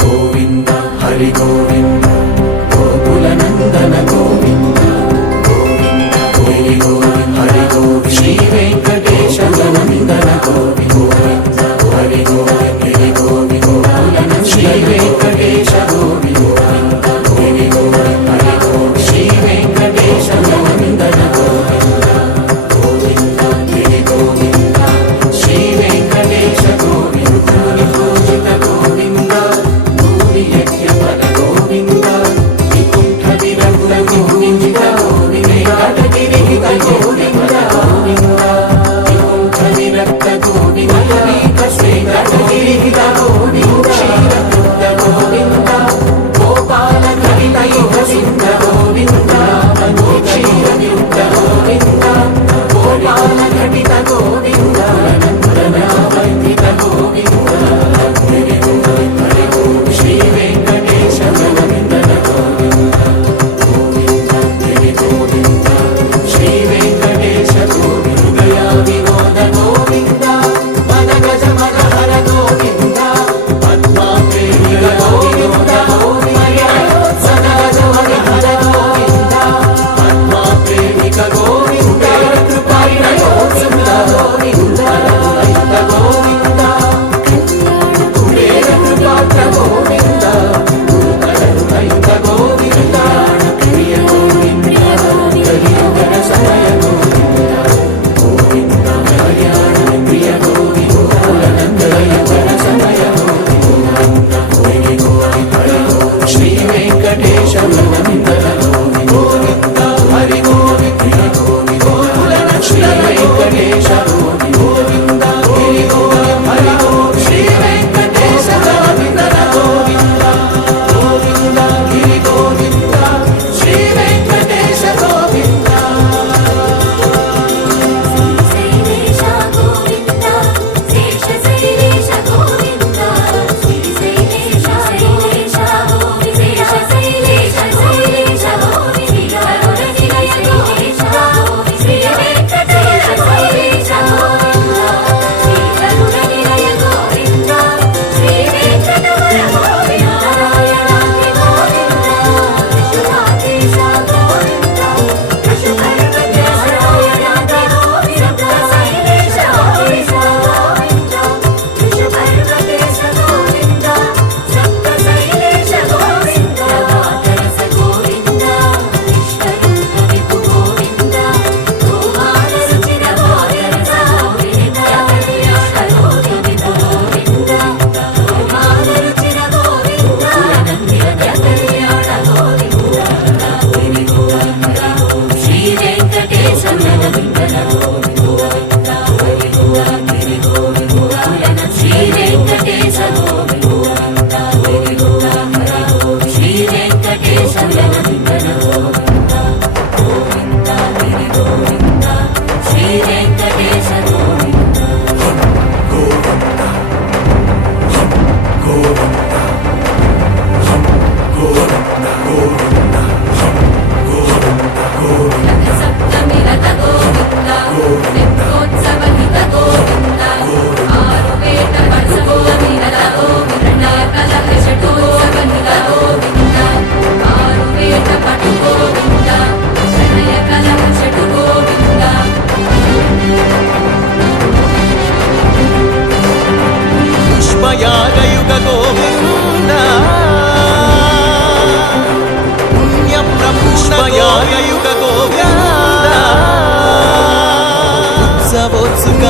గోవింద హరి గోవింద గోకుల నందన గోవింద గోవింద హరి గోవింద హరి గోవింద శ్రీ వెంకటేశ నందన గోవింద హరి గోవింద హరి గోవింద శ్రీ వెంకటేశ గోవింద హరి గోవింద హరి గోవింద శ్రీ వెంకటేశ నందన గోవింద గోవింద హరి గోవింద శ్రీ వెంకటేశ గోవింద పూజిత గోవింద యజ్ఞపద గోవింద వికుంఠ విరక్త గోవింద వెంకటగిరిహిత గోవింద గోవింద వికుంఠ విరక్త గోవింద వెంకటగిరిహిత గోవింద క్షీరబుద్ధ గోవింద గోపాల కవిత యుగసింద గోవింద క్షీరబుద్ధ గోవింద గోపాల కవిత గోవింద నందనావందిత గోవింద శ్రీ వెంకటేశ నందన గోవింద గోవింద హరి గోవింద శ్రీ వెంకటేశ గోవింద వినోద గోవింద మన గజ మన హర గోవింద పద్మా ప్రేమిక గోవింద మన గజ మన హర గోవింద పద్మా ప్రేమిక గోవింద కృపాయ గోవింద గోవింద గోవింద కుబేర కృపాత్ర గోవింద గురుకరుణయుత గోవింద ప్రియ గోవింద కలియుగన సమయ గోవింద గోవింద కళ్యాణ ప్రియ గోవింద నందయుగన సమయ గోవింద హరి గోవింద శ్రీ వెంకటేశ నందన గోవింద హరి గోవింద గోవింద శ్రీ వెంకటేశ గోవింద హరి గోవింద హరి గోవింద శ్రీ వెంకటేశ నందన గోవింద గోవింద హరి గోవింద శ్రీ వెంకటేశ గోవింద శైలేశ గోవింద శేష శైలేశ గోవింద శ్రీ శైలేశ శైలేశ గోవింద శేష శైలేశ శైలేశ గోవింద కరుణ నిలయ గోవింద శ్రీ వెంకటేశ శైలేశ గోవింద శ్రీ కరుణ నిలయ గోవింద శ్రీ వెంకటవర గోవింద నారాయణాది గోవింద విశ్వనాథేశ గోవింద పశుపతినారాయణాది గోవింద శైలేశ గోవింద విశ్వపర్వతేశ గోవింద సప్త శైలేశ గోవింద వాతరస గోవింద విశ్వరూప విభు గోవింద గోమాల రుచిర గోవింద గోవింద కళ్యాణ గోవింద గోవింద గోమాల రుచిర గోవింద నందిర కళ్యాణ గోవింద హరి గోవింద శ్రీ వెంకటేశ నందన గోవింద హరి గోవింద శ్రీ వెంకటేశ గోవింద హరి గోవింద శ్రీ వెంకటేశ నందన గోవింద గోవింద హరి గోవింద శ్రీ వెంకటేశ గోవింద గోవింద గోవింద గోవింద గోవింద గోవింద సప్తమి రథ గోవింద నిత్యోత్సవహిత గోవింద ఆరువేద పట్టు గోవింద గోవింద కలహ షటోత్సవహిత గోవింద ఆరువేద పట్టు గోవింద ప్రణయ కలహ షటు గోవింద పుష్పయాగయుగ గోవింద పుణ్యప్రపుష్పయాగయుగ గోవింద ఉత్సవోత్సుక